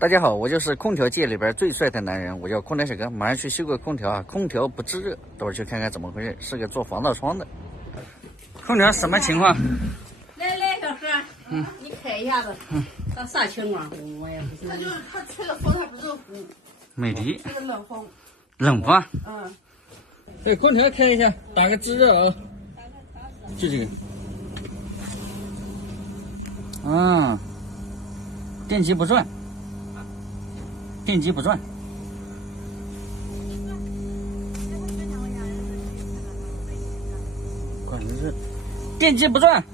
大家好，我就是空调界里边最帅的男人，我叫空调小哥，马上去修个空调啊！空调不制热，等会儿去看看怎么回事，是个做防盗窗的。空调什么情况？来，小何，你开一下子，它啥情况？我也不知道。它吹的风，它不热乎。美的。这个冷风。冷风。这空调开一下，打个制热啊。就这个。电机不转。电机不转，管的是电机不转，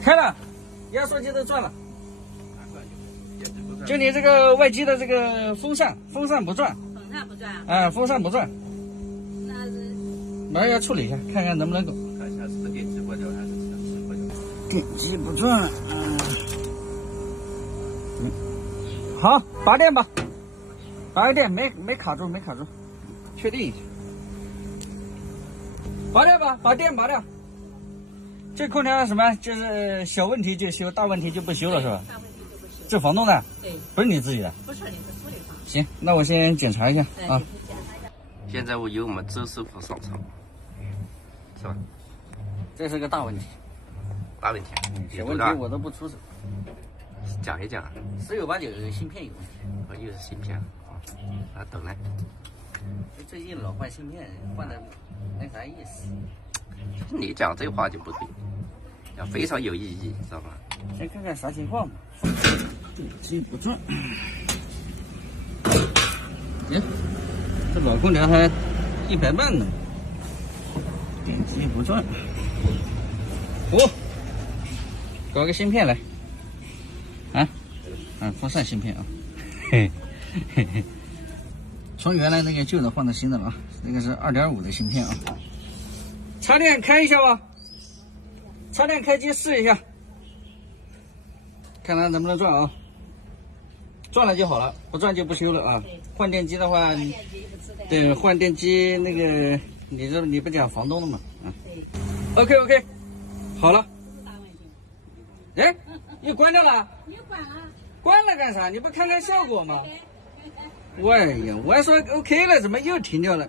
开了，压缩机都转了，就你这个外机的这个风扇不转，风扇不转，风扇不转，那是马上要处理一下，看看能不能够。看一下是电机坏掉还是是坏掉？电机不转，好，拔电吧，拔个电，没卡住，确定一下，拔掉吧，把电拔掉。这空调什么，就是小问题就修，大问题就不修了是吧？大问题就不修。这房东的？对，不是你自己的？不是你是处理方。行，那我先检查一下啊。现在由我们周师傅上场，是吧？这是个大问题，大问题，小问题我都不出手。讲一讲，十有八九芯片有问题。又是芯片啊，懂了。最近老换芯片，换的没啥意思。你讲这话就不对，要非常有意义，知道吗？先看看啥情况吧。电机不转。这老空调还100万呢。电机不转。搞个芯片来。风扇芯片啊。从原来那个旧的换到新的了啊，那个是2.5的芯片啊。插电开一下吧，插电开机试一下，看它能不能转啊。转了就好了，不转就不修了啊。换电机的话，对，换电机那个，你不讲房东的吗？OK， 好了。哎，又关掉了？你关了？关了干啥？你不看看效果吗？我呀，我还说 OK 了，怎么又停掉了？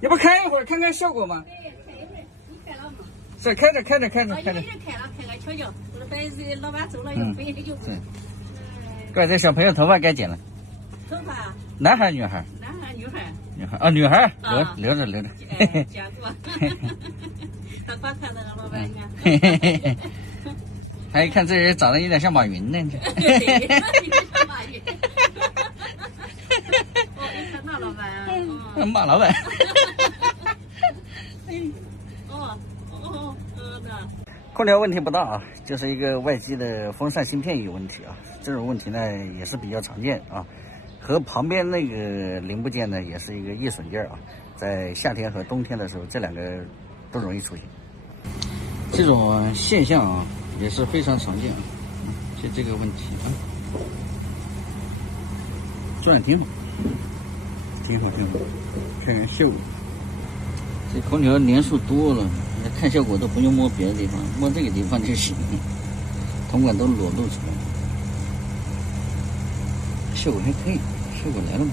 你不开一会儿看看效果吗？对，开一会儿，你开了吗？是开着。有人开了，开个瞧瞧。我说反正老板走了，要回去就。对。怪这小朋友头发该剪了。头发？男孩女孩？男孩女孩？女孩啊，女孩，留着。剪过。他光看那个老板呢。还一看这人长得有点像马云呢。对，像马云。你看那老板啊。马老板。空调问题不大啊，就是一个外机的风扇芯片有问题啊。这种问题呢也是比较常见啊，和旁边那个零部件呢也是一个易损件啊。在夏天和冬天的时候，这两个都容易出现。这种现象啊也是非常常见啊。就这个问题啊，转挺好，看看效果。这空调年数多了，看效果都不用摸别的地方，摸这个地方就行，铜管都裸露出来了，效果还可以，效果来了嘛。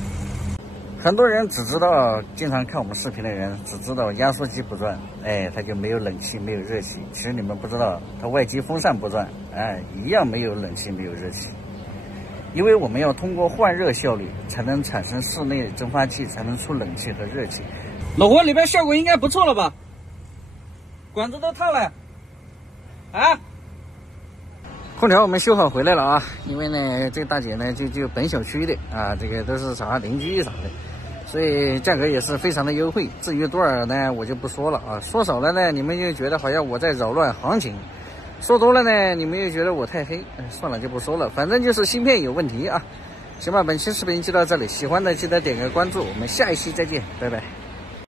很多人只知道，经常看我们视频的人只知道压缩机不转，它就没有冷气，没有热气。其实你们不知道，它外机风扇不转，一样没有冷气，没有热气。因为我们要通过换热效率，才能产生室内蒸发气，才能出冷气和热气。老胡，里边效果应该不错了吧？管子都套了，空调我们修好回来了啊。因为呢，这大姐呢就本小区的啊，这个都是啥邻居啥的，所以价格也是非常的优惠。至于多少呢，我就不说了啊。说少了呢，你们就觉得好像我在扰乱行情；说多了呢，你们又觉得我太黑。算了，就不说了，反正就是芯片有问题啊。行吧，本期视频就到这里，喜欢的记得点个关注，我们下一期再见，拜拜。